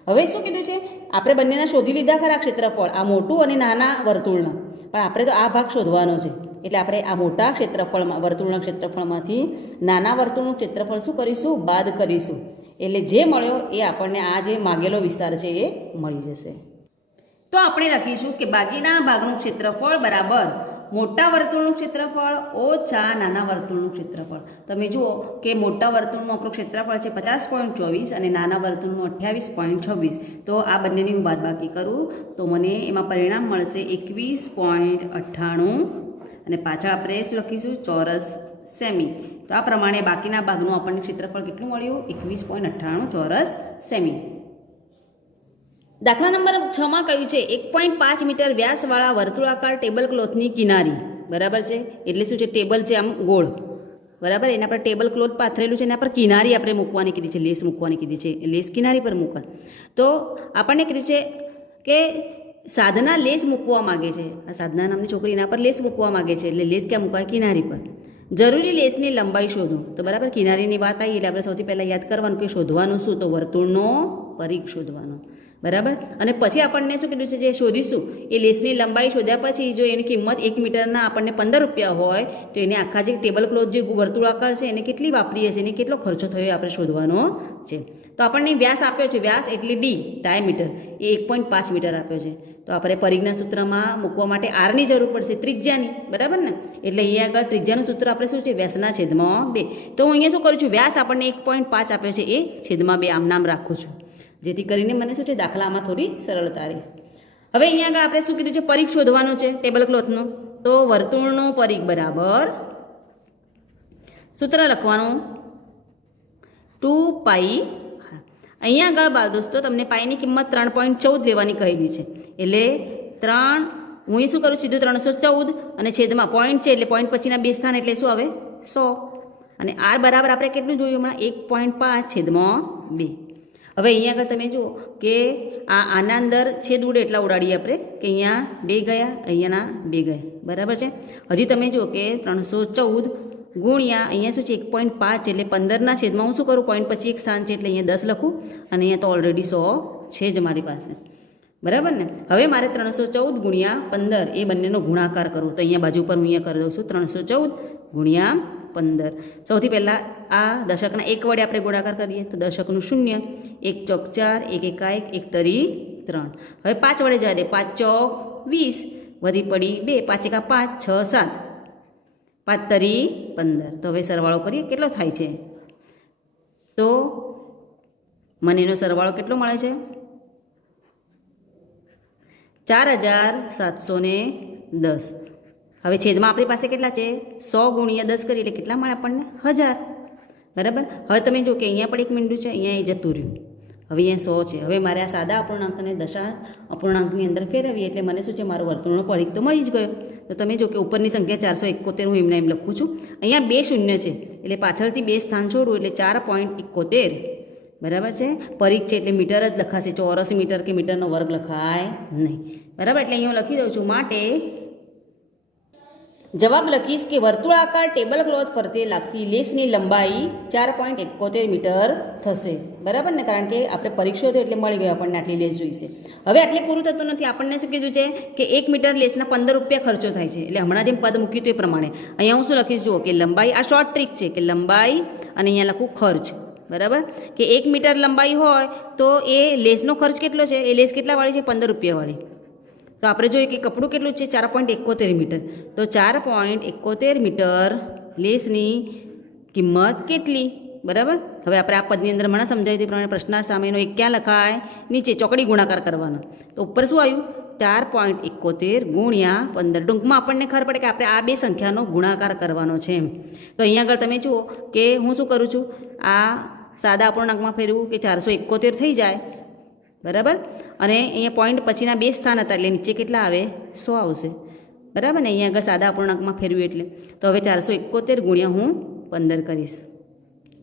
હવે શું કીધું છે? આપણે બંનેના શોધી લીધા ખરા ક્ષેત્રફળ, આ મોટું અને નાના વર્તુળના, પણ આપણે તો આ ભાગ શોધવાનો છે. એટલે આપણે આ મોટા ક્ષેત્રફળમાં વર્તુળના ક્ષેત્રફળમાંથી નાના વર્તુળનું ક્ષેત્રફળ શું કરીશું? બાદ કરીશું. એટલે જે મળ્યો એ આપણને આ જે માગેલો વિસ્તાર છે એ મળી જશે. તો આપણે લખીશું કે બાકીના ભાગનું ક્ષેત્રફળ બરાબર મોટા વર્તુળનું ક્ષેત્રફળ ઓછા નાના વર્તુળનું ક્ષેત્રફળ. તમે જુઓ કે મોટા વર્તુળનું આપણું ક્ષેત્રફળ છે 50.24 અને નાના વર્તુળનું 28.26. તો આ બંનેની હું બાદબાકી કરું તો મને એમાં પરિણામ મળશે 21.98. અને પાછળ આપણે શું લખીશું? ચોરસ સેમી. તો આ પ્રમાણે બાકીના ભાગનું આપણને ક્ષેત્રફળ કેટલું મળ્યું? 21.98 ચોરસ સેમી. દાખલા નંબર 6માં કહ્યું છે 1.5 મીટર વ્યાસવાળા વર્તુળાકાર ટેબલ ક્લોથની કિનારી, બરાબર છે. એટલે શું છે? ટેબલ છે આમ ગોળ, બરાબર. એના પર ટેબલ ક્લોથ પાથરેલું છે, એના પર કિનારી આપણે મૂકવાની કીધી છે, લેસ મૂકવાની કીધી છે. લેસ કિનારી પર મૂકવા. તો આપણને કીધું છે કે સાધના લેસ મૂકવા માગે છે. આ સાધના નામની છોકરી એના પર લેસ મૂકવા માગે છે. એટલે લેસ ક્યાં મૂકાય? કિનારી પર. જરૂરી લેસની લંબાઈ શોધો. તો બરાબર કિનારીની વાત આવી એટલે આપણે સૌથી પહેલાં યાદ કરવાનું કે શોધવાનું શું? તો વર્તુળનો પરિઘ શોધવાનો, બરાબર. અને પછી આપણને શું કીધું છે, જે શોધીશું એ લેસની લંબાઈ શોધ્યા પછી જો એની કિંમત 1 મીટરના આપણને 15 રૂપિયા હોય તો એને આખા જે ટેબલ ક્લોથ જે વર્તુળાકાર છે એને કેટલી વાપરી હશે, એને કેટલો ખર્ચો થયો આપણે શોધવાનો છે. તો આપણને વ્યાસ આપ્યો છે, વ્યાસ એટલે ડી ડાયામીટર એ 1.5 મીટર આપ્યો છે. તો આપણે પરિઘના સૂત્રમાં મૂકવા માટે આરની જરૂર પડશે, ત્રિજ્યાની, બરાબર ને. એટલે અહીંયા આગળ ત્રિજ્યાનું સૂત્ર આપણે શું છે, વ્યાસના છેદમાં 2. તો હું અહીંયા શું કરું છું, વ્યાસ આપણને 1.5 આપ્યો છે એ છેદમાં 2 આમ નામ રાખું છું, જેથી કરીને મને શું છે, દાખલામાં થોડી સરળતા રહે. હવે અહીંયા આગળ આપણે શું કીધું છે, પરિઘ શોધવાનો છે ટેબલ ક્લોથનો. તો વર્તુળનો પરિઘ બરાબર સૂત્ર લખવાનું 2 પાઈ. અહીંયા આગળ બાળ દોસ્તો તમને પાઈની કિંમત 3.14 લેવાની કહેલી છે. એટલે 3 હું એ શું કરું, સીધું 314 અને છેદમાં પોઈન્ટ છે એટલે પોઈન્ટ પછીના 2 સ્થાન એટલે શું આવે 100. અને આર બરાબર આપણે કેટલું જોયું હમણાં, 1.5 છેદમાં 2. હવે અહીંયા આગળ તમે જુઓ કે આના અંદર છેદ ઉડે એટલા ઉડાડીએ આપણે, કે અહીંયા 2 ગયા, અહીંયાના 2 ગયા, બરાબર છે. હજી તમે જુઓ કે 314 ગુણ્યા અહીંયા શું છે 1.5 એટલે 15ના છેદમાં હું શું કરું, પોઈન્ટ પછી એક સ્થાન છે એટલે અહીંયા 10 લખું, અને અહીંયા તો ઓલરેડી 100 છે જ મારી પાસે, બરાબર ને. હવે મારે 314 ગુણ્યા 15 એ બંનેનો ગુણાકાર કરવો. તો અહીંયા બાજુ પર હું અહીંયા કરી દઉં છું 314 ગુણ્યા 15. સૌથી પહેલાં આ દશકના 1 વડે આપણે ગુણાકાર કરીએ તો દશકનું 0, 1 ચોક 4, 1 એકા 1, 1 તરી 3. હવે 5 વડે જવા દે, 5 ચોક 20, વધી પડી 2, 5 એકા 5, 6 7, 5 તરી 15. તો હવે સરવાળો કરીએ કેટલો થાય છે, તો મને એનો સરવાળો કેટલો મળે છે, 4710. હવે છેદમાં આપણી પાસે કેટલા છે, 100 ગુણ્યા 10 કરી એટલે કેટલા મળે આપણને 1000, બરાબર. હવે તમે જો કે અહીંયા પણ 1 મીંડું છે, અહીંયા એ જતું રહ્યું. હવે અહીંયા 100 છે. હવે મારે આ સાદા અપૂર્ણાંકને દશા અપૂર્ણાંકની અંદર ફેરવીએ એટલે મને શું છે, મારો વર્તુળનો પરિઘ તો મળી જ ગયો. તો તમે જો કે ઉપરની સંખ્યા 471 હું એમને એમ લખું છું, અહીંયા 2 શૂન્ય છે એટલે પાછળથી 2 સ્થાન છોડું એટલે 4.71, બરાબર છે. પરિઘ છે એટલે મીટર જ લખાશે, ચોરસ મીટર કે મીટરનો વર્ગ લખાય નહીં, બરાબર. એટલે અહીંયા હું લખી દઉં છું, માટે જવાબ લખીશ કે વર્તુળાકાર ટેબલ ક્લોથ ફરતે લાગતી લેસની લંબાઈ 4.71 મીટર થશે, બરાબર ને. કારણ કે આપણે પરિઘ શોધ્યો એટલે મળી ગયો આપણને આટલી લેસ જોઈશે. હવે આટલે પૂરું થતું નથી, આપણને શું કીધું છે કે 1 મીટર લેસના 15 રૂપિયા ખર્ચો થાય છે. એટલે હમણાં જેમ પદ મૂક્યું હતું એ પ્રમાણે અહીંયા હું શું લખીશ, જુઓ કે લંબાઈ, આ શોર્ટ ટ્રીક છે કે લંબાઈ અને અહીંયા લખું ખર્ચ, બરાબર. કે 1 મીટર લંબાઈ હોય તો એ લેસનો ખર્ચ કેટલો છે, એ લેસ કેટલા વાળી છે, 15 રૂપિયાવાળી. તો આપણે જોઈએ કે કપડું કેટલું છે, 4.71 મીટર. તો 4.71 મીટર લેસની કિંમત કેટલી, બરાબર. હવે આપણે આ પદની અંદર મને સમજાવી તે પ્રમાણે પ્રશ્નાર્થ સામેનો એક ક્યાં લખાય, નીચે ચોકડી ગુણાકાર કરવાનો. તો ઉપર શું આવ્યું, 4.71 ગુણ્યા 15. ટૂંકમાં આપણને ખબર પડે કે આપણે આ બે સંખ્યાનો ગુણાકાર કરવાનો છે એમ. તો અહીંયા આગળ તમે જુઓ કે હું શું કરું છું, આ સાદા અપૂર્ણાંકમાં ફેરવું કે 471 થઈ જાય, બરાબર. અને અહીંયા પોઈન્ટ પછીના 2 સ્થાન હતા એટલે નીચે કેટલા આવે, 100 આવશે, બરાબર ને. અહીંયા આગળ સાદા અપૂર્ણાંકમાં ફેરવ્યું એટલે તો હવે 471 ગુણ્યા હું 15 કરીશ.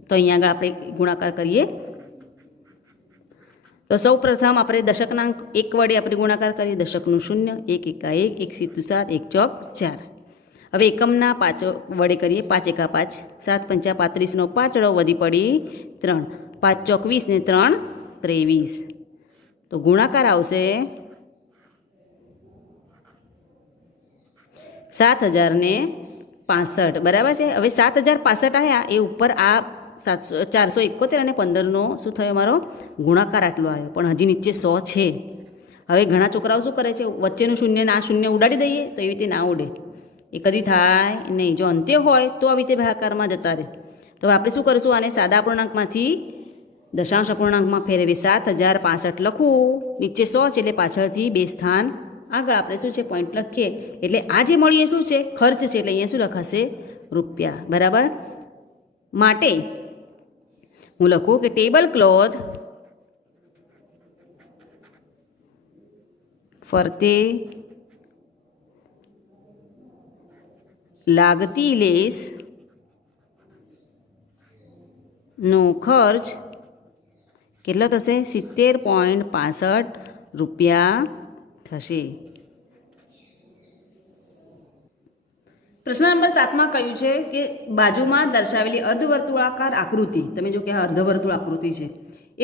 તો અહીંયા આગળ આપણે ગુણાકાર કરીએ. તો સૌ પ્રથમ આપણે દશકનાંક 1 વડે આપણે ગુણાકાર કરીએ, દશકનું 0, 1 એકા 1, 1 સીધું 7, 1 ચોક 4. હવે એકમના 5 વડે કરીએ, 5 એકા 5, 7 પંચા 35નો 5 વધી પડી 3, 5 ચોક 20 ને 3 23. તો ગુણાકાર આવશે 7065, બરાબર છે. હવે 7065 આવ્યા એ ઉપર આ 471 અને 15નો શું થયો, મારો ગુણાકાર આટલો આવ્યો, પણ હજી નીચે 100 છે. હવે ઘણા છોકરાઓ શું કરે છે, વચ્ચેનું શૂન્ય ને આ શૂન્ય ઉડાડી દઈએ તો એવી રીતે ના ઉડે, એ કદી થાય નહીં. જો અંત્ય હોય તો આવી રીતે ભાગાકારમાં જતા રહે. તો આપણે શું કરીશું, આને સાદા અપૂર્ણાંકમાંથી દશાંશ અપૂર્ણાંકમાં ફેરવી 7065 લખવું, નીચે 100 છે એટલે પાછળથી 2 સ્થાન આગળ આપણે શું છે પોઈન્ટ લખીએ. એટલે આ જે મળીએ શું છે, ખર્ચ છે, એટલે અહીંયા શું લખાશે, રૂપિયા, બરાબર. માટે હું લખું કે ટેબલ ક્લોથ ફરતે લાગતી લેસ નો ખર્ચ કેટલો થશે, 70.65 રૂપિયા થશે. પ્રશ્ન નંબર 7માં કહ્યું છે કે બાજુમાં દર્શાવેલી અર્ધવર્તુળાકાર આકૃતિ, તમે જો કે આ અર્ધવર્તુળ આકૃતિ છે,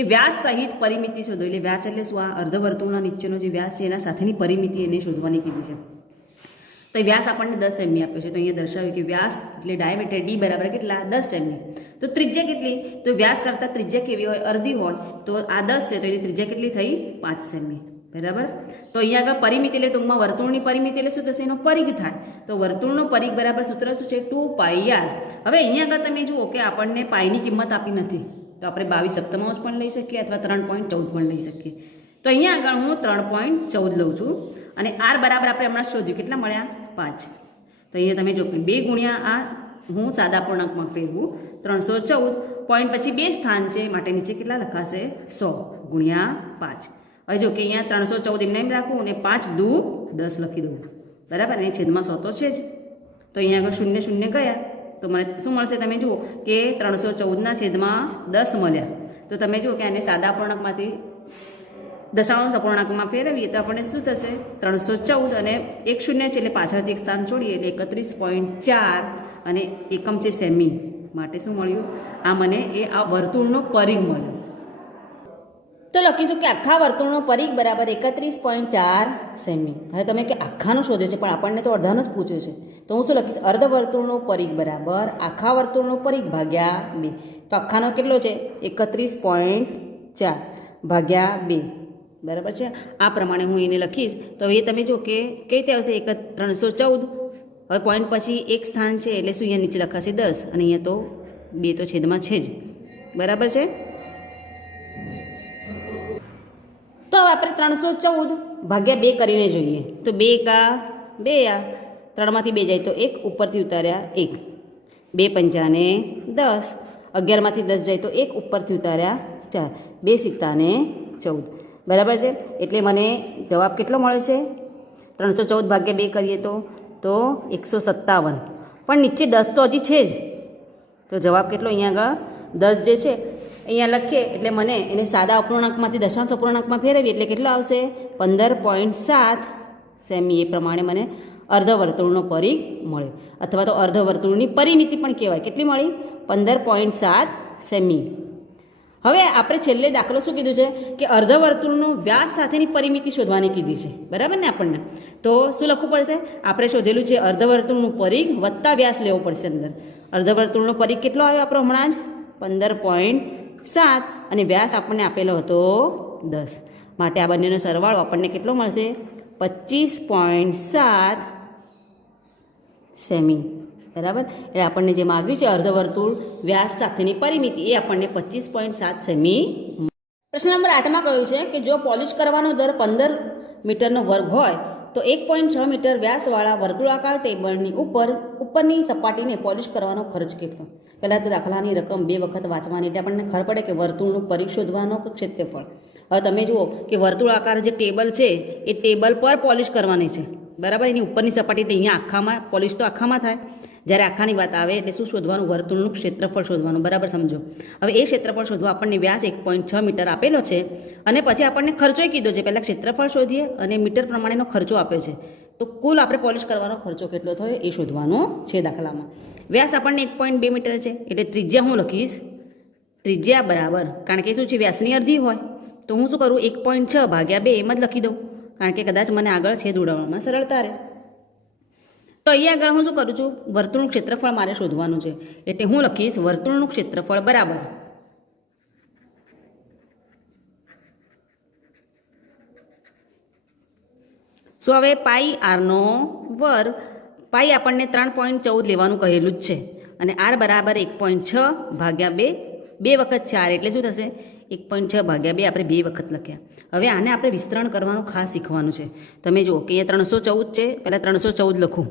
એ વ્યાસ સહિત પરિમિતિ શોધો. એટલે વ્યાસ એટલે શું? આ અર્ધવર્તુળના નીચેનો જે વ્યાસ છે એના સાથેની પરિમિતિ એને શોધવાની કીધી છે. તો વ્યાસ આપણને 10 સેમી આપ્યો છે. તો અહીંયા દર્શાવ્યું કે વ્યાસ એટલે ડાયામીટર ડી બરાબર કેટલા? 10 સેમી. તો ત્રિજ્યા કેટલી? તો વ્યાસ કરતાં ત્રિજ્યા કેવી હોય? અડધી હોય. તો આ 10 છે તો એની ત્રિજ્યા કેટલી થઈ? 5 સેમી. બરાબર. તો અહીંયા આગળ પરિમિતિ એટલે ટૂંકમાં વર્તુળની પરિમિતિ એટલે શું થશે? એનો પરિઘ થાય. તો વર્તુળનો પરિઘ બરાબર સૂત્ર શું છે? 2πr. હવે અહીંયા આગળ તમે જુઓ કે આપણને પાઈની કિંમત આપી નથી. તો આપણે 22 સપ્તમાંશ પણ લઈ શકીએ અથવા 3.14 પણ લઈ શકીએ. તો અહીંયા આગળ હું 3.14 લઉં છું. અને આર બરાબર આપણે હમણાં શોધ્યું. કેટલા મળ્યા? 5. તો અહીંયા તમે જો કે 2 ગુણ્યા આ હું સાદા પૂર્ણાંકમાં ફેરવું 314 પોઈન્ટ પછી 2 સ્થાન છે માટે નીચે કેટલા લખાશે? 100 ગુણ્યા 5. હવે જો કે અહીંયા 314 એમને એમ રાખું અને 5 દુ 10 લખી દઉં. બરાબર. અને છેદમાં 100 તો છે જ. તો અહીંયા આગળ 0 0 ગયા તો મને શું મળશે? તમે જુઓ કે 314ના છેદમાં 10 મળ્યા. તો તમે જુઓ કે આને સાદા અપૂર્ણાંકમાંથી દશાંશ અપૂર્ણાંકમાં ફેરવીએ તો આપણને શું થશે? 314 અને 1 0 છે એટલે પાછળથી એક સ્થાન છોડીએ એટલે 31.4 અને એકમ છે સેમી. માટે શું મળ્યું? આ મને એ આ વર્તુળનો પરિઘ મળ્યો. તો લખીશું કે આખા વર્તુળનો પરિઘ બરાબર 31.4 સેમી. હવે તમે કે આખાનો શોધ્યો છે પણ આપણને તો અડધાનો જ પૂછ્યો છે. તો હું શું લખીશ? અર્ધ વર્તુળનો પરિઘ બરાબર આખા વર્તુળનો પરિઘ ભાગ્યા 2. તો આખાનો કેટલો છે? 31.4 ભાગ્યા 2. બરાબર છે. આ પ્રમાણે હું એને લખીશ. તો એ તમે જો કે કઈ રીતે આવશે? 314. હવે પોઈન્ટ પછી એક સ્થાન છે એટલે શું? અહીંયા નીચે લખાશે 10 અને અહીંયા તો 2 તો છેદમાં છે જ. બરાબર છે. તો હવે આપણે 314 ભાગ્યા 2 કરીને જોઈએ. તો 2 કા 2 આ 3માંથી 2 જાય તો 1 ઉપરથી ઉતાર્યા 1. 2 પંચાને 10. 11માંથી 10 જાય તો 1 ઉપરથી ઉતાર્યા 4. 2 સિત્તાને 14. બરાબર છે. એટલે મને જવાબ કેટલો મળે છે? 314 ભાગ્યા 2 કરીએ તો 157. પણ નીચે 10 તો હજી છે જ. તો જવાબ કેટલો? અહીંયા આગળ 10 જે છે અહીંયા લખીએ એટલે મને એને સાદા અપૂર્ણાંકમાંથી દશાંશ અપૂર્ણાંકમાં ફેરવીએ એટલે કેટલો આવશે? 15.7 સેમી. એ પ્રમાણે મને અર્ધવર્તુળનો પરિઘ મળ્યો અથવા તો અર્ધવર્તુળની પરિમિતિ પણ કહેવાય. કેટલી મળી? 15.7 સેમી. હવે આપણે છેલ્લે દાખલો શું કીધું છે કે અર્ધવર્તુળનો વ્યાસ સાથેની પરિમિતિ શોધવાની કીધી છે. બરાબર ને? આપણને તો શું લખવું પડશે? આપણે શોધેલું છે અર્ધવર્તુળનું પરિઘ વત્તા વ્યાસ લેવો પડશે અંદર. અર્ધવર્તુળનો પરિઘ કેટલો આવ્યો આપણો હમણાં જ? 15.7 અને વ્યાસ આપણને આપેલો હતો 10. માટે આ બંનેનો સરવાળો આપણને કેટલો મળશે? 25.7 સેમી. બરાબર. એટલે આપણને જે માગ્યું છે અર્ધવર્તુળ વ્યાસ સાથેની પરિમિતિ એ આપણને 25.7 સેમી. પ્રશ્ન નંબર 8માં કહ્યું છે કે જો પોલિશ કરવાનો દર 15 મીટરનો વર્ગ હોય તો 1.6 મીટર વ્યાસવાળા વર્તુળાકાર ટેબલની ઉપરની સપાટીને પોલિશ કરવાનો ખર્ચ કેટલો? પહેલાં તો દાખલાની રકમ 2 વખત વાંચવાની એટલે આપણને ખબર પડે કે વર્તુળનું પરિઘ શોધવાનો કે ક્ષેત્રફળ. હવે તમે જુઓ કે વર્તુળાકાર જે ટેબલ છે એ ટેબલ પર પોલિશ કરવાની છે. બરાબર. એની ઉપરની સપાટી તો અહીંયા આખામાં પોલિશ તો આખામાં થાય. જ્યારે આખાની વાત આવે એટલે શું શોધવાનું? વર્તુળનું ક્ષેત્રફળ શોધવાનું. બરાબર સમજો. હવે એ ક્ષેત્રફળ શોધવા આપણને વ્યાસ 1.6 મીટર આપેલો છે અને પછી આપણને ખર્ચોય કીધો છે. પહેલાં ક્ષેત્રફળ શોધીએ અને મીટર પ્રમાણેનો ખર્ચો આપ્યો છે. તો કુલ આપણે પોલિશ કરવાનો ખર્ચો કેટલો થયો એ શોધવાનો છે દાખલામાં. વ્યાસ આપણને 1.2 મીટર છે એટલે ત્રિજ્યા હું લખીશ ત્રિજ્યા બરાબર, કારણ કે શું છે વ્યાસની અડધી હોય તો હું શું કરું 1.6 ભાગ્યા 2 એમ જ લખી દઉં, કારણ કે કદાચ મને આગળ છેદ ઉડાવવામાં સરળતા રહે. તો અહીંયા આગળ હું શું કરું છું, વર્તુળનું ક્ષેત્રફળ મારે શોધવાનું છે એટલે હું લખીશ વર્તુળનું ક્ષેત્રફળ બરાબર શું હવે પાઈ આરનો વર્ગ, પાઈ આપણને 3.14 લેવાનું કહેલું જ છે અને આર બરાબર 1.6 ભાગ્યા 2, 2 વખત 4 એટલે શું થશે 1.6 ભાગ્યા 2 આપણે 2 વખત લખ્યા. હવે આને આપણે વિસ્તરણ કરવાનું ખાસ શીખવાનું છે. તમે જુઓ કે અહીંયા 314 છે, પહેલાં 314 લખું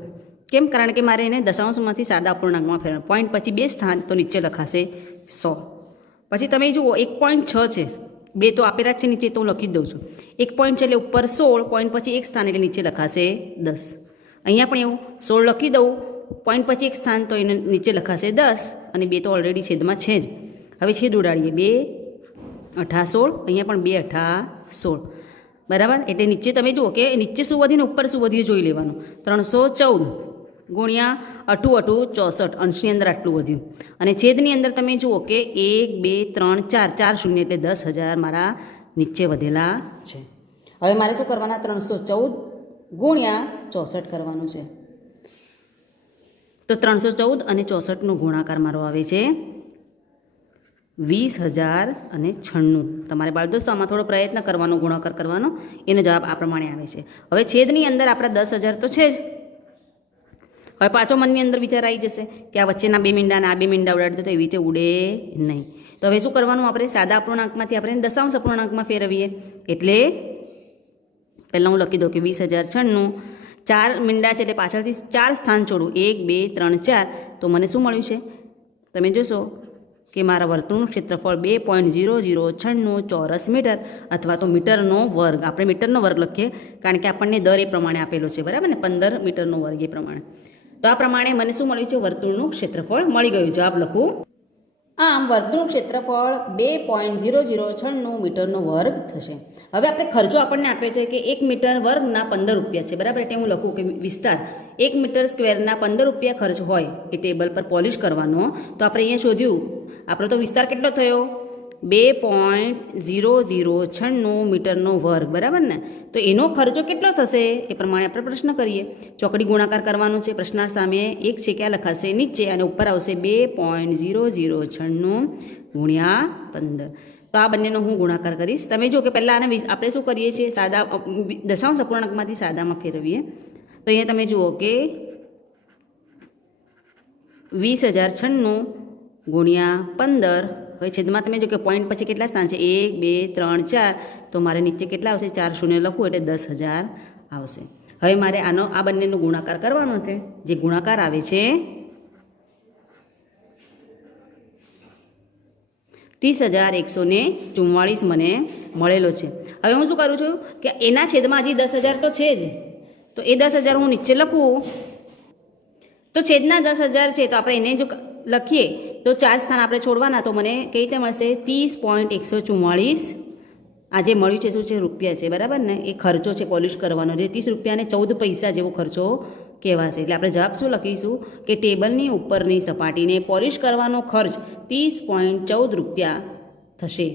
કેમ, કારણ કે મારે એને દશાંશમાંથી સાદા અપૂર્ણાંકમાં ફેરવવાનું. પોઈન્ટ પછી 2 સ્થાન તો નીચે લખાશે 100. પછી તમે જુઓ 1.6 છે, 2 તો આપેલા જ છે નીચે તો હું લખી જ દઉં છું. 1 એટલે ઉપર 16, પોઈન્ટ પછી 1 સ્થાન એટલે નીચે લખાશે 10. અહીંયા પણ એવું 16 લખી દઉં, પોઈન્ટ પછી 1 સ્થાન તો એને નીચે લખાશે 10 અને 2 તો ઓલરેડી છેદમાં છે જ. હવે છેદ ઉડાડીએ, 2 8 16, અહીંયા પણ 2 8 16 બરાબર. એટલે નીચે તમે જુઓ કે નીચે શું વધ્યું ને ઉપર શું વધ્યું જોઈ લેવાનું. 314 ગુણ્યા 8×8 = 64, અંશની અંદર આટલું વધ્યું. અને છેદની અંદર તમે જુઓ કે 1 2 3 4 4 શૂન્ય એટલે 10,000 મારા નીચે વધેલા છે. હવે મારે શું કરવાના? 314 ગુણ્યા 64 કરવાનું છે. તો 314 અને 64નો ગુણાકાર મારો આવે છે 20,096. તમારે બાળ દોસ્તો આમાં થોડો પ્રયત્ન કરવાનો, ગુણાકાર કરવાનો. એનો જવાબ આ પ્રમાણે આવે છે. હવે છેદની અંદર આપણા 10,000 તો છે જ. હવે પાછો મનની અંદર વિચાર આવી જશે કે આ વચ્ચેના બે મીંડા અને આ બે મીંડા ઉડાડી દો તો એવી રીતે ઉડે નહીં. તો હવે શું કરવાનું? આપણે સાદા અપૂર્ણાંકમાંથી આપણે દશાંશ અપૂર્ણાંકમાં ફેરવીએ. એટલે પહેલાં હું લખી દઉં કે 20,096. 4 મીંડા છે એટલે પાછળથી 4 સ્થાન છોડું, 1 2 3 4. તો મને શું મળ્યું છે? તમે જોશો કે મારા વર્તુળનું ક્ષેત્રફળ 2.0096 ચોરસ મીટર અથવા તો મીટરનો વર્ગ. આપણે મીટરનો વર્ગ લખીએ કારણ કે આપણને દર એ પ્રમાણે આપેલો છે, બરાબર ને? 15 મીટરનો વર્ગ એ પ્રમાણે. તો આ પ્રમાણે મને શું મળ્યું છે? વર્તુળનું ક્ષેત્રફળ મળી ગયું. જવાબ લખું. આમ વર્તુળનું ક્ષેત્રફળ 2.0096 મીટરનો વર્ગ થશે. હવે આપણે ખર્ચો આપણને આપ્યો છે કે 1 મીટર વર્ગના 15 રૂપિયા છે, બરાબર? એટલે હું લખું કે વિસ્તાર 1 મીટર સ્ક્વેરના 15 રૂપિયા ખર્ચ હોય એ ટેબલ પર પોલિશ કરવાનો. તો આપણે અહીંયા શોધ્યું, આપણો તો વિસ્તાર કેટલો થયો? 2.0096 મીટરનો વર્ગ, બરાબર ને? તો એનો ખર્ચો કેટલો થશે એ પ્રમાણે આપણે પ્રશ્ન કરીએ. ચોકડી ગુણાકાર કરવાનો છે. પ્રશ્નાર્થ સામે એક છે ક્યાં લખાશે? નીચે, અને ઉપર આવશે 2.0096 ગુણ્યા 15. તો આ બંનેનો હું ગુણાકાર કરીશ. તમે જો કે પહેલાં આને આપણે શું કરીએ છીએ? સાદા દશાંશ અપૂર્ણાંકમાંથી સાદામાં ફેરવીએ. તો અહીંયા તમે જુઓ કે 20,096 ગુણ્યા 15. હવે છેદમાં તમે જો કે પોઈન્ટ પછી કેટલા સ્થાન છે? 1 2 3 4. તો મારે નીચે કેટલા આવશે? 4 શૂન્ય લખું એટલે 10,000 આવશે. હવે મારે આ બંનેનો ગુણાકાર કરવાનો છે. જે ગુણાકાર આવે છે 30,144 મને મળેલો છે. હવે હું શું કરું છું કે એના છેદમાં હજી 10,000 તો છે જ, તો એ 10,000 હું નીચે લખું. તો છેદના 10,000 છે તો આપણે એને જો લખીએ તો 4 સ્થાન આપણે છોડવાના. તો મને કઈ રીતે મળશે? 30.144. આ જે મળ્યું છે શું છે? રૂપિયા છે, બરાબર ને? એ ખર્ચો છે પોલિશ કરવાનો. એટલે 30 રૂપિયા અને 14 પૈસા જેવો ખર્ચો કહેવાશે. એટલે આપણે જવાબ શું લખીશું કે ટેબલની ઉપરની સપાટીને પોલિશ કરવાનો ખર્ચ 30.14 રૂપિયા થશે.